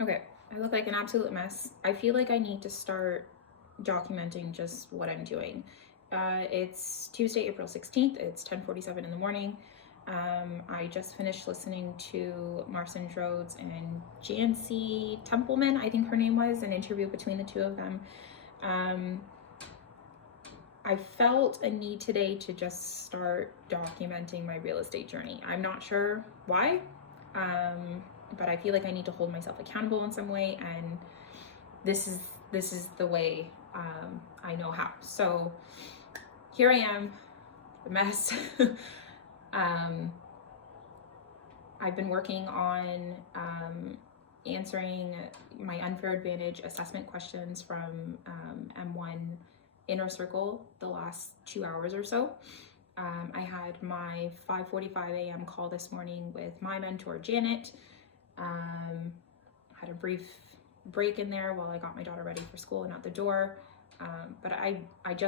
Okay, I look like an absolute mess. I feel like I need to start documenting just what I'm doing. It's Tuesday, April 16th. It's 10:47 in the morning. I just finished listening to Marcin Rhodes and Jancy Templeman, I think her name was, an interview between the two of them. I felt a need today to just start documenting my real estate journey. I'm not sure why, but I feel like I need to hold myself accountable in some way, and this is the way I know how. So here I am, a mess. I've been working on answering my unfair advantage assessment questions from M1 Inner Circle the last 2 hours or so. I had my 5:45 a.m. call this morning with my mentor, Janet. Had a brief break in there while I got my daughter ready for school and out the door. But I've got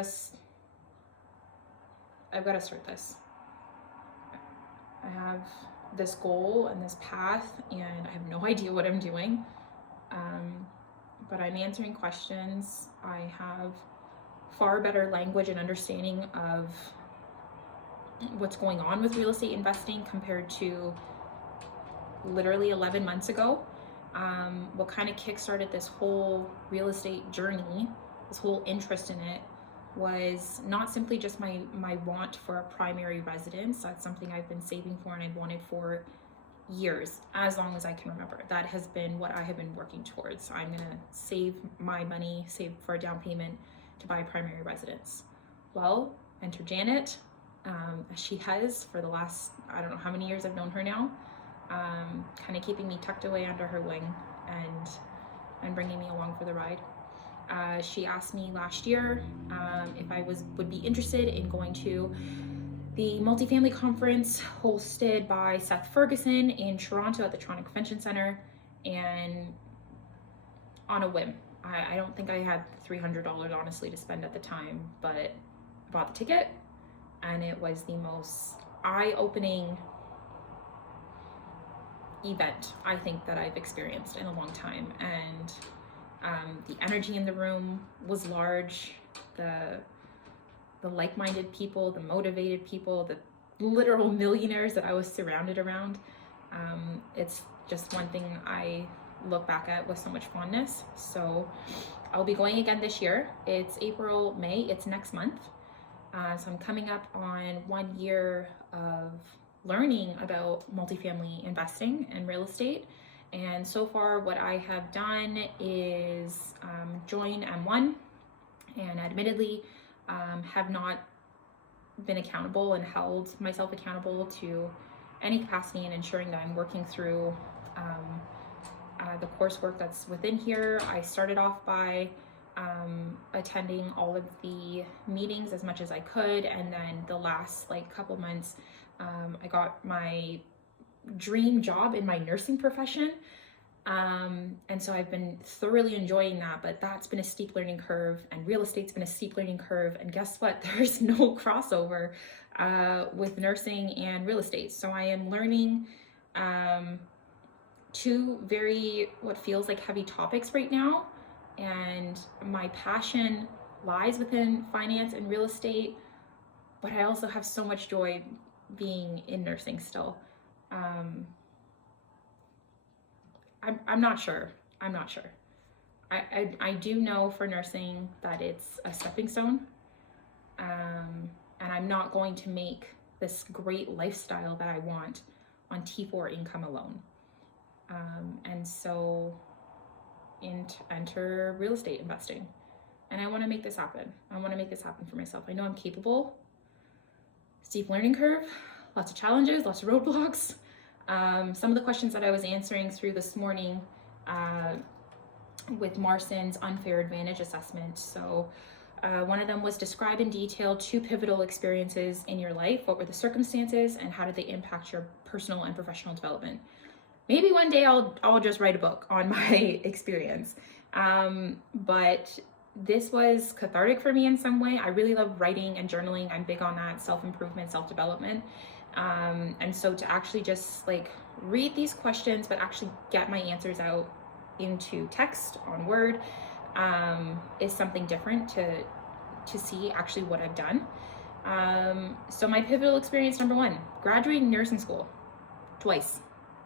to start this. I have this goal and this path, and I have no idea what I'm doing. But I'm answering questions. I have far better language and understanding of what's going on with real estate investing compared to literally 11 months ago. What kind of kickstarted this whole real estate journey, this whole interest in it, was not simply just my want for a primary residence. That's something I've been saving for and I've wanted for years, as long as I can remember. That has been what I have been working towards. I'm gonna save my money, save for a down payment to buy a primary residence. Well, enter Janet, as she has for the last, I don't know how many years I've known her now, kind of keeping me tucked away under her wing and bringing me along for the ride. She asked me last year if I would be interested in going to the multifamily conference hosted by Seth Ferguson in Toronto at the Toronto Convention Center, and on a whim. I don't think I had $300 honestly to spend at the time, but I bought the ticket, and it was the most eye-opening event I think that I've experienced in a long time. And the energy in the room was large. The like-minded people, the motivated people, the literal millionaires that I was surrounded around. It's just one thing I look back at with so much fondness. So I'll be going again this year. It's April, May, it's next month. So I'm coming up on 1 year of learning about multifamily investing and real estate. And so far what I have done is join M1, and admittedly have not been accountable and held myself accountable to any capacity in ensuring that I'm working through the coursework that's within here. I started off by attending all of the meetings as much as I could, and then the last couple months I got my dream job in my nursing profession, and so I've been thoroughly enjoying that, but that's been a steep learning curve, and real estate's been a steep learning curve, and guess what, there's no crossover with nursing and real estate. So I am learning two very, what feels like heavy topics right now, and my passion lies within finance and real estate, but I also have so much joy being in nursing still. I'm not sure. I do know for nursing that it's a stepping stone, and I'm not going to make this great lifestyle that I want on T4 income alone. And so enter real estate investing, and I want to make this happen. I want to make this happen for myself. I know I'm capable. Steep learning curve, lots of challenges, lots of roadblocks. Some of the questions that I was answering through this morning with Marcin's unfair advantage assessment. So one of them was, describe in detail 2 pivotal experiences in your life. What were the circumstances and how did they impact your personal and professional development? Maybe one day I'll just write a book on my experience. But this was cathartic for me in some way. I really love writing and journaling. I'm big on that, self-improvement, self-development. And so to actually just read these questions, but actually get my answers out into text on Word is something different to see actually what I've done. So my pivotal experience, number one, graduating nursing school twice.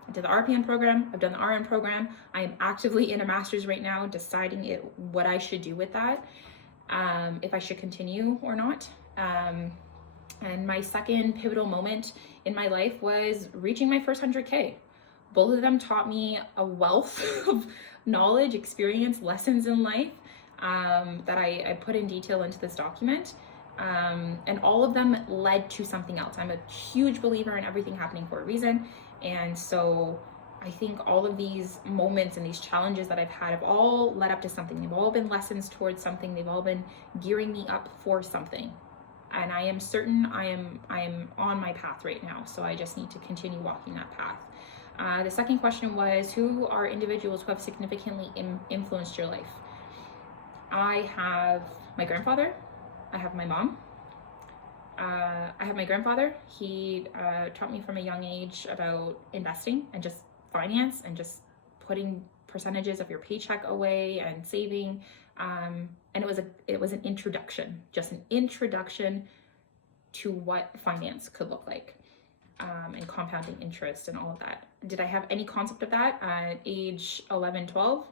I did the RPN program, I've done the RN program. I am actively in a master's right now, deciding what I should do with that, if I should continue or not. And my second pivotal moment in my life was reaching my first 100K. Both of them taught me a wealth of knowledge, experience, lessons in life that I put in detail into this document. And all of them led to something else. I'm a huge believer in everything happening for a reason. And so I think all of these moments and these challenges that I've had have all led up to something. They've all been lessons towards something. They've all been gearing me up for something. And I am certain I am on my path right now. So I just need to continue walking that path. The second question was, who are individuals who have significantly influenced your life? I have my grandfather. I have my mom. I have my grandfather. He taught me from a young age about investing and just finance and just putting percentages of your paycheck away and saving. And it was an introduction, just an introduction to what finance could look like, and compounding interest and all of that. Did I have any concept of that at age 11, 12?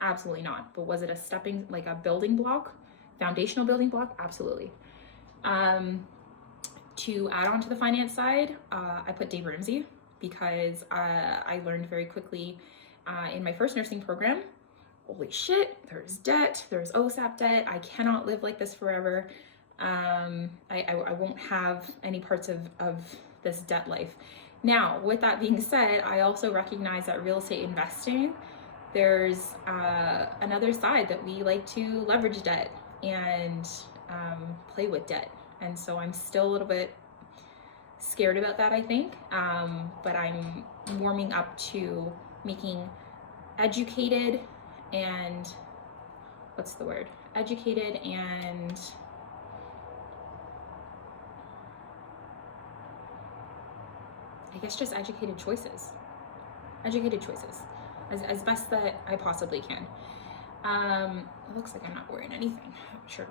Absolutely not. But was it a building block, foundational building block? Absolutely. To add on to the finance side, I put Dave Ramsey because I learned very quickly in my first nursing program, holy shit, there's debt, there's OSAP debt. I cannot live like this forever. I won't have any parts of this debt life. Now, with that being said, I also recognize that real estate investing, there's another side that we like to leverage debt and play with debt. And so I'm still a little bit scared about that, I think. But I'm warming up to making educated and, educated and I guess just educated choices. As best that I possibly can. It looks like I'm not wearing anything. I have a shirt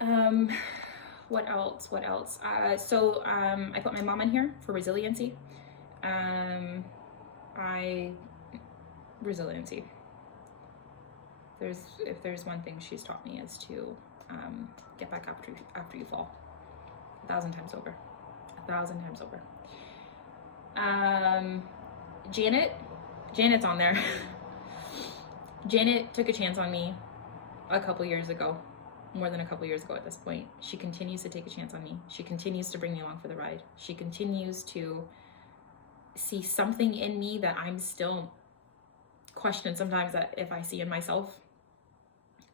on. What else? So I put my mom in here for resiliency. Resiliency. If there's one thing she's taught me is to get back after you fall. 1,000 times over. 1,000 times over. Janet's on there. Janet took a chance on me a couple years ago. More than a couple years ago at this point. She continues to take a chance on me. She continues to bring me along for the ride. She continues to see something in me that I'm still questioning sometimes that if I see in myself.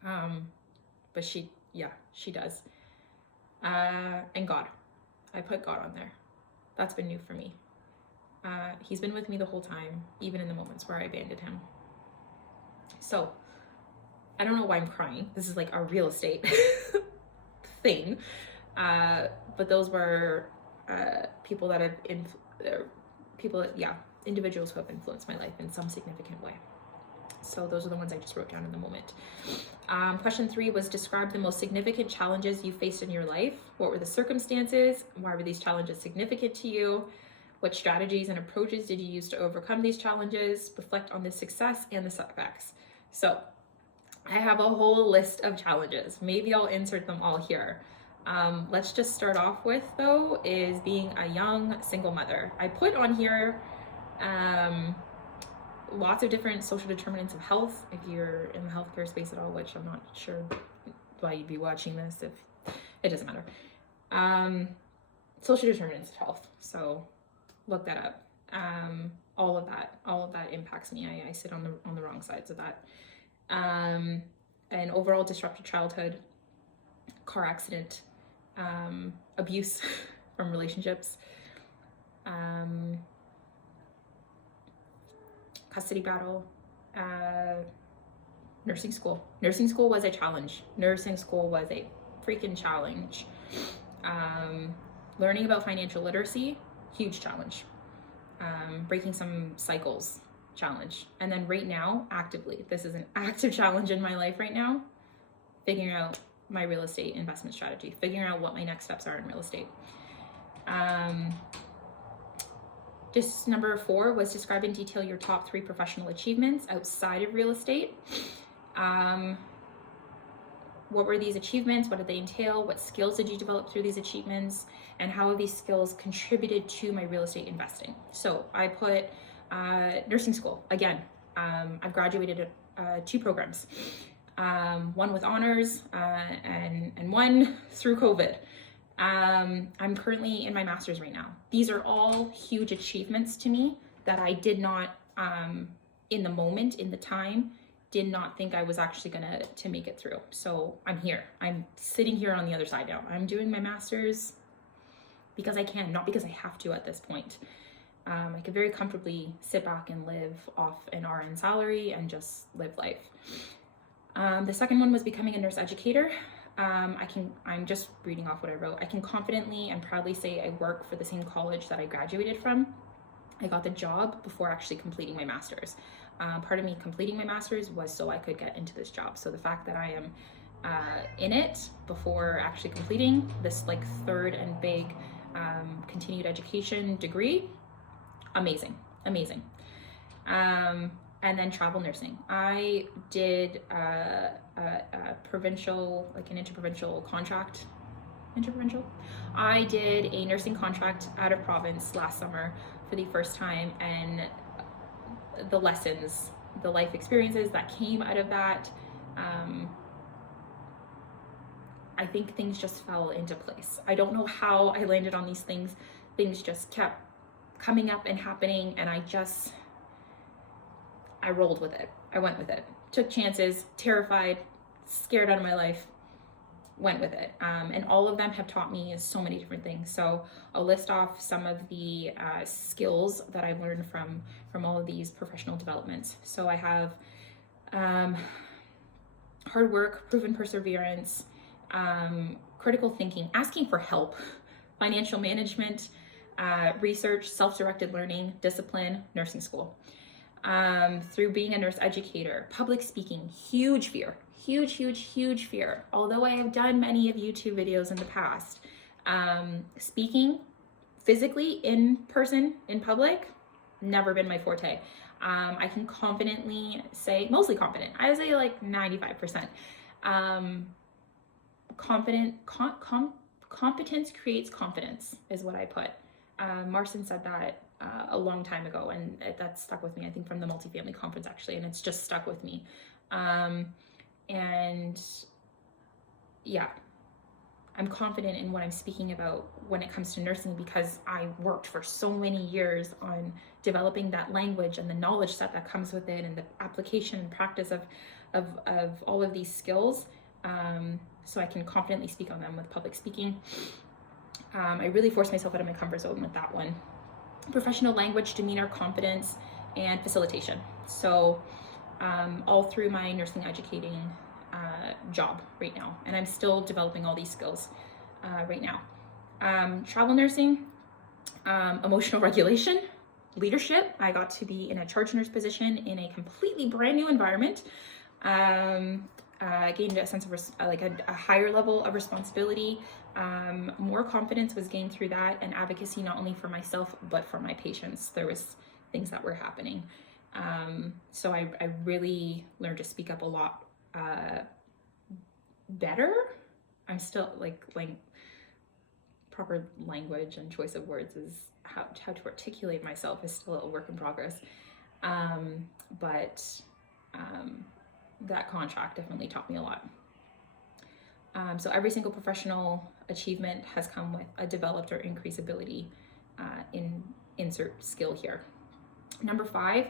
But she does. And God. I put God on there. That's been new for me. He's been with me the whole time, even in the moments where I abandoned him. So, I don't know why I'm crying. This is like a real estate thing. But those were people that have, individuals who have influenced my life in some significant way. So those are the ones I just wrote down in the moment. Question 3 was, describe the most significant challenges you faced in your life. What were the circumstances? Why were these challenges significant to you? What strategies and approaches did you use to overcome these challenges? Reflect on the success and the setbacks. So I have a whole list of challenges. Maybe I'll insert them all here. Let's just start off with, though, is being a young single mother. I put on here lots of different social determinants of health. If you're in the healthcare space at all, which I'm not sure why you'd be watching this, if it doesn't matter. Social determinants of health. So look that up. All of that impacts me. I sit on the wrong sides of that. An overall disrupted childhood, car accident, abuse from relationships, custody battle, nursing school. Nursing school was a challenge. Nursing school was a freaking challenge. Learning about financial literacy, huge challenge. Breaking some cycles, challenge. And then right now, actively, this is an active challenge in my life right now, figuring out my real estate investment strategy, figuring out what my next steps are in real estate. Just number 4 was describe in detail your top 3 professional achievements outside of real estate. What were these achievements? What did they entail? What skills did you develop through these achievements? And how have these skills contributed to my real estate investing? So I put nursing school. Again, I've graduated 2 programs, one with honors and one through COVID. I'm currently in my master's right now. These are all huge achievements to me that I did not, in the moment, in the time, did not think I was actually gonna make it through. So I'm here. I'm sitting here on the other side now. I'm doing my master's because I can, not because I have to at this point. I could very comfortably sit back and live off an RN salary and just live life. The second one was becoming a nurse educator. I'm just reading off what I wrote. I can confidently and proudly say I work for the same college that I graduated from. I got the job before actually completing my master's. Part of me completing my master's was so I could get into this job. So the fact that I am in it before actually completing this like third and big continued education degree, amazing. And then travel nursing. I did a provincial, like an interprovincial contract. I did a nursing contract out of province last summer for the first time, and the lessons, the life experiences that came out of that, I think things just fell into place. I don't know how I landed on these things. Things just kept coming up and happening, and I rolled with it. I went with it. Took chances, terrified, scared out of my life, went with it. And all of them have taught me so many different things. So I'll list off some of the skills that I've learned from all of these professional developments. So I have hard work, proven perseverance, critical thinking, asking for help, financial management, research, self-directed learning, discipline, nursing school. Through being a nurse educator, public speaking, huge fear. Although I have done many of YouTube videos in the past, speaking physically in person, in public, never been my forte. I can confidently say, mostly confident, I would say like 95%. Competence creates confidence is what I put. Marcin said that a long time ago, and that stuck with me, I think from the multifamily conference actually, and it's just stuck with me. And yeah, I'm confident in what I'm speaking about when it comes to nursing because I worked for so many years on developing that language and the knowledge set that comes with it and the application and practice of all of these skills. So I can confidently speak on them with public speaking. I really forced myself out of my comfort zone with that one. Professional language, demeanor, confidence, and facilitation. So all through my nursing educating job right now, and I'm still developing all these skills right now. Travel nursing, emotional regulation, leadership. I got to be in a charge nurse position in a completely brand new environment. Gained a sense of a higher level of responsibility. More confidence was gained through that, and advocacy not only for myself but for my patients. There was things that were happening. So I really learned to speak up a lot better. I'm still like proper language and choice of words is how to articulate myself is still a work in progress. But that contract definitely taught me a lot. So every single professional achievement has come with a developed or increased ability in insert skill here. Number 5,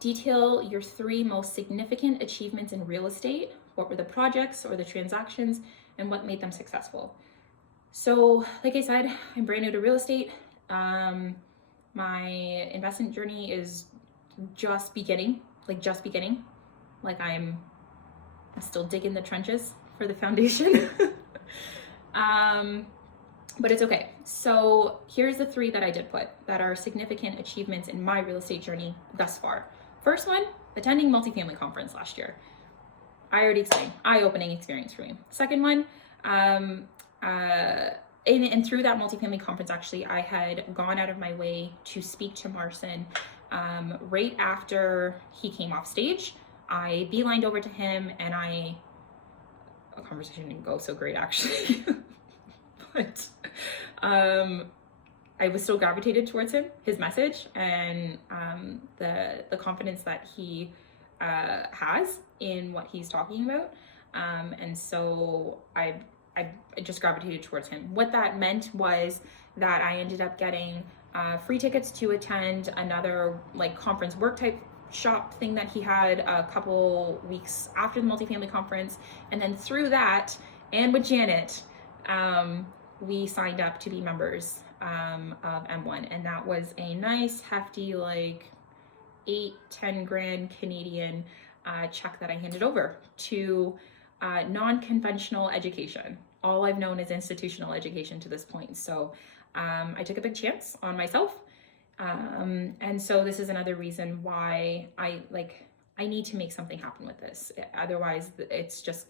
detail your 3 most significant achievements in real estate. What were the projects or the transactions and what made them successful? So like I said, I'm brand new to real estate. My investment journey is just beginning. Like I'm still digging the trenches for the foundation. But it's okay. So here's the 3 that I did put that are significant achievements in my real estate journey thus far. First one, attending multifamily conference last year. I already explained, eye-opening experience for me. Second one, and through that multifamily conference, actually, I had gone out of my way to speak to Marcin right after he came off stage. I beelined over to him, and a conversation didn't go so great, actually. But I was still gravitated towards him, his message, and the confidence that he has in what he's talking about. And so I just gravitated towards him. What that meant was that I ended up getting free tickets to attend another like conference work type shop thing that he had a couple weeks after the multifamily conference. And then through that, and with Janet, we signed up to be members of M1. And that was a nice hefty, like 8-10 grand Canadian check that I handed over to non-conventional education. All I've known is institutional education to this point. So I took a big chance on myself. And so this is another reason why I need to make something happen with this. Otherwise, it's just,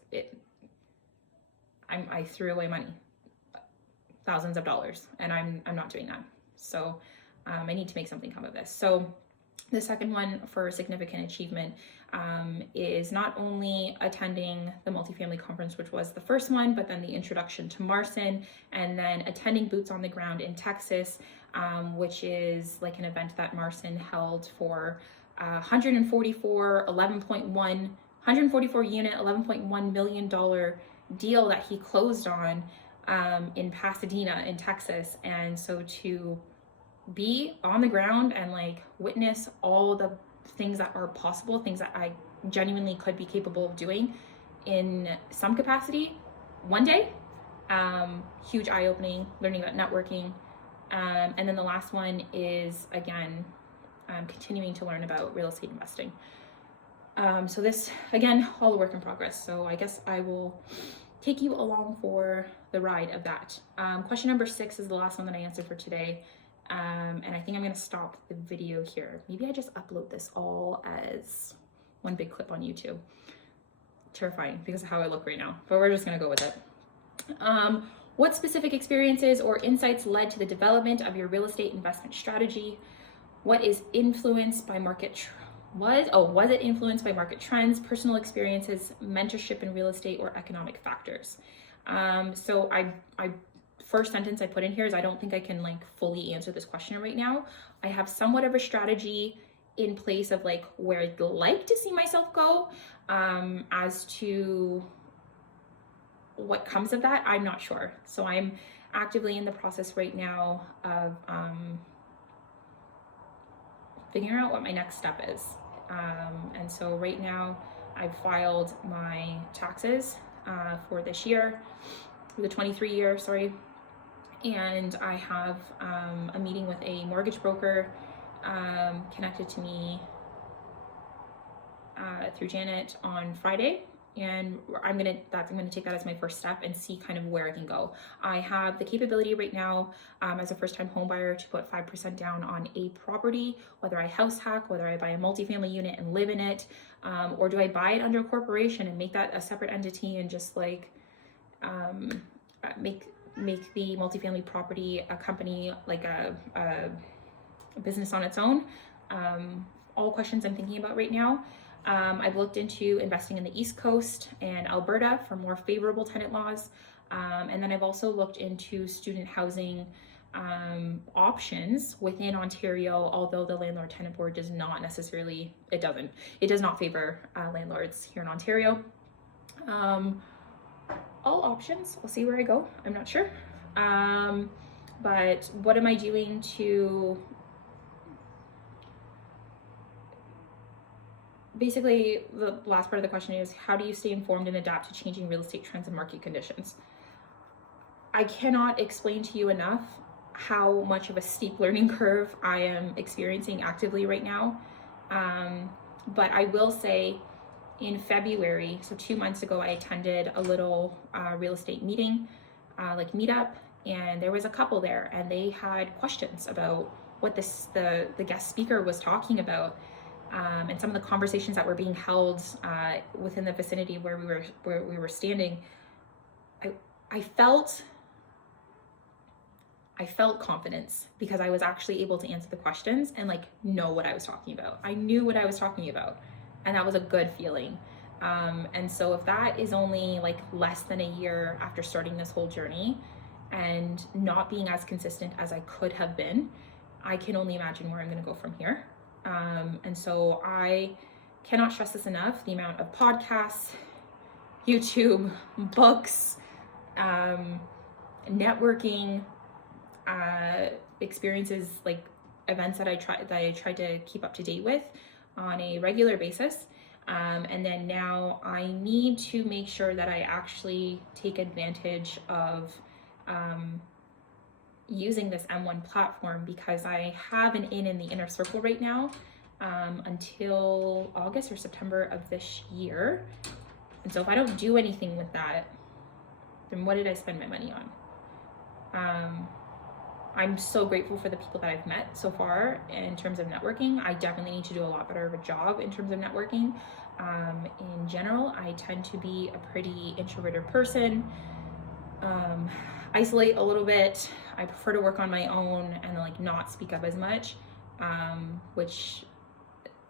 I threw away money, thousands of dollars, and I'm not doing that. So I need to make something come of this. So the second one for significant achievement is not only attending the multifamily conference, which was the first one, but then the introduction to Marcin, and then attending Boots on the Ground in Texas, which is like an event that Marcin held for 144 unit, $11.1 million deal that he closed on in Pasadena in Texas. And so to be on the ground and like witness all the things that are possible, things that I genuinely could be capable of doing in some capacity one day, huge eye-opening, learning about networking. And then the last one is, again, continuing to learn about real estate investing. So this, again, all a work in progress. So I guess I will take you along for the ride of that. Question number 6 is the last one that I answered for today. And I think I'm gonna stop the video here. Maybe I just upload this all as one big clip on YouTube. Terrifying because of how I look right now, but we're just gonna go with it. What specific experiences or insights led to the development of your real estate investment strategy? What is influenced by was it influenced by market trends, personal experiences, mentorship in real estate, or economic factors? So I first sentence I put in here is I don't think I can like fully answer this question right now. I have somewhat of a strategy in place of like where I'd like to see myself go. As to what comes of that, I'm not sure. So I'm actively in the process right now of figuring out what my next step is. And so right now I've filed my taxes for this year, for the 23 year, sorry. And I have a meeting with a mortgage broker connected to me through Janet on Friday. And I'm gonna take that as my first step and see kind of where I can go. I have the capability right now as a first-time home buyer to put 5% down on a property, whether I house hack, whether I buy a multifamily unit and live in it, or do I buy it under a corporation and make that a separate entity and just like make the multifamily property a company, like a business on its own. All questions I'm thinking about right now. I've looked into investing in the East Coast and Alberta for more favorable tenant laws. And then I've also looked into student housing options within Ontario, although the Landlord Tenant Board does not necessarily, it does not favor landlords here in Ontario. All options, we'll see where I go, I'm not sure. But what am I doing to, basically the last part of the question is, how do you stay informed and adapt to changing real estate trends and market conditions? I cannot explain to you enough how much of a steep learning curve I am experiencing actively right now. But I will say in February, so 2 months ago, I attended a little real estate meeting, like meetup, and there was a couple there and they had questions about what the guest speaker was talking about. and some of the conversations that were being held within the vicinity where we were standing, I felt confidence because I was actually able to answer the questions and like know what I was talking about. I knew what I was talking about, and that was a good feeling. And so if that is only like less than a year after starting this whole journey and not being as consistent as I could have been, I can only imagine where I'm going to go from here. And so I cannot stress this enough, the amount of podcasts, YouTube, books, networking, experiences, like events that I try to keep up to date with on a regular basis. And then now I need to make sure that I actually take advantage of using this M1 platform, because I have an in the inner circle right now until August or September of this year. And so if I don't do anything with that, then what did I spend my money on? I'm so grateful for the people that I've met so far in terms of networking. I definitely need to do a lot better of a job in terms of networking. In general, I tend to be a pretty introverted person, isolate a little bit. I prefer to work on my own and like not speak up as much, which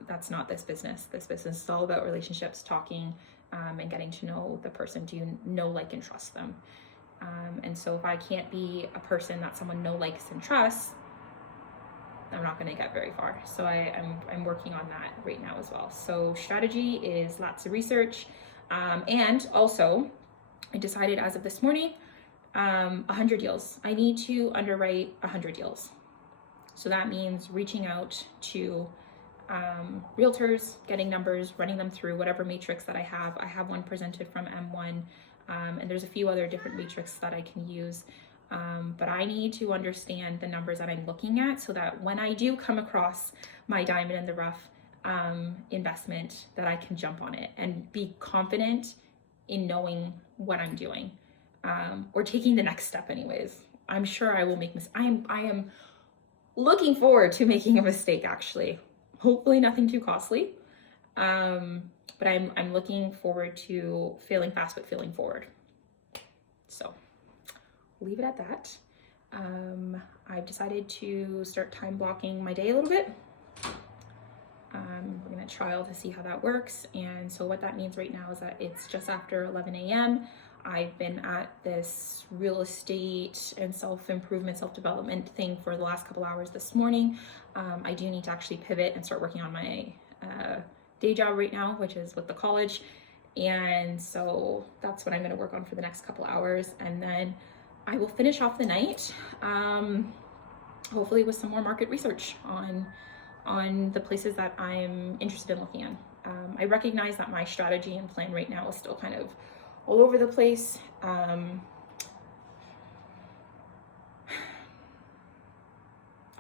that's not this business. This business is all about relationships, talking, and getting to know the person. Do you know, like, and trust them? And so if I can't be a person that someone know, likes, and trusts, I'm not going to get very far. So I'm working on that right now as well. So strategy is lots of research. And also I decided as of this morning, 100 deals. I need to underwrite 100 deals. So that means reaching out to realtors, getting numbers, running them through whatever matrix that I have. I have one presented from M1. And there's a few other different matrices that I can use. But I need to understand the numbers that I'm looking at so that when I do come across my diamond in the rough investment, that I can jump on it and be confident in knowing what I'm doing, or taking the next step anyways. I'm sure I will make mistakes. I am looking forward to making a mistake, actually. Hopefully nothing too costly. But I'm looking forward to failing fast, but failing forward. So leave it at that. I've decided to start time blocking my day a little bit. We're gonna trial to see how that works. And so what that means right now is that it's just after 11 a.m. I've been at this real estate and self-improvement, self-development thing for the last couple hours this morning. I do need to actually pivot and start working on my day job right now, which is with the college. And so that's what I'm going to work on for the next couple hours. And then I will finish off the night, hopefully with some more market research on the places that I'm interested in looking at. I recognize that my strategy and plan right now is still kind of all over the place. I'll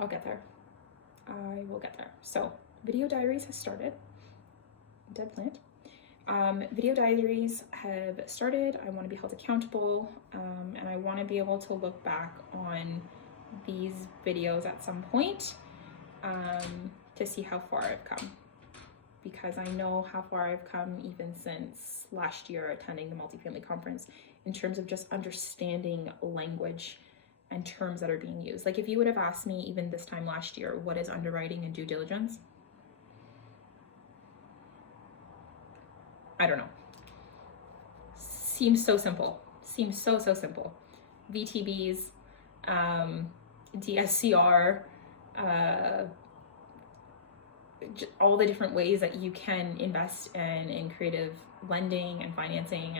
get there. I will get there. So video diaries has started. Dead plant. Video diaries have started. I want to be held accountable, and I want to be able to look back on these videos at some point to see how far I've come, because I know how far I've come even since last year attending the multifamily conference in terms of just understanding language and terms that are being used. Like if you would have asked me even this time last year, what is underwriting and due diligence? I don't know. Seems so simple. Seems so simple. VTBs, DSCR, all the different ways that you can invest in creative lending and financing,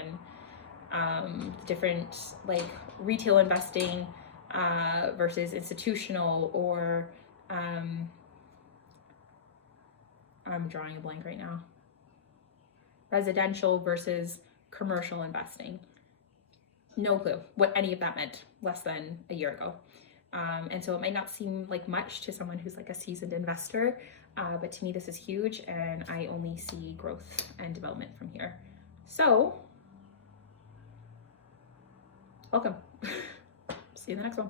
and different like retail investing versus institutional, or I'm drawing a blank right now. Residential versus commercial investing. No clue what any of that meant less than a year ago. And so it might not seem like much to someone who's like a seasoned investor, but to me this is huge, and I only see growth and development from here. So, welcome. See you in the next one.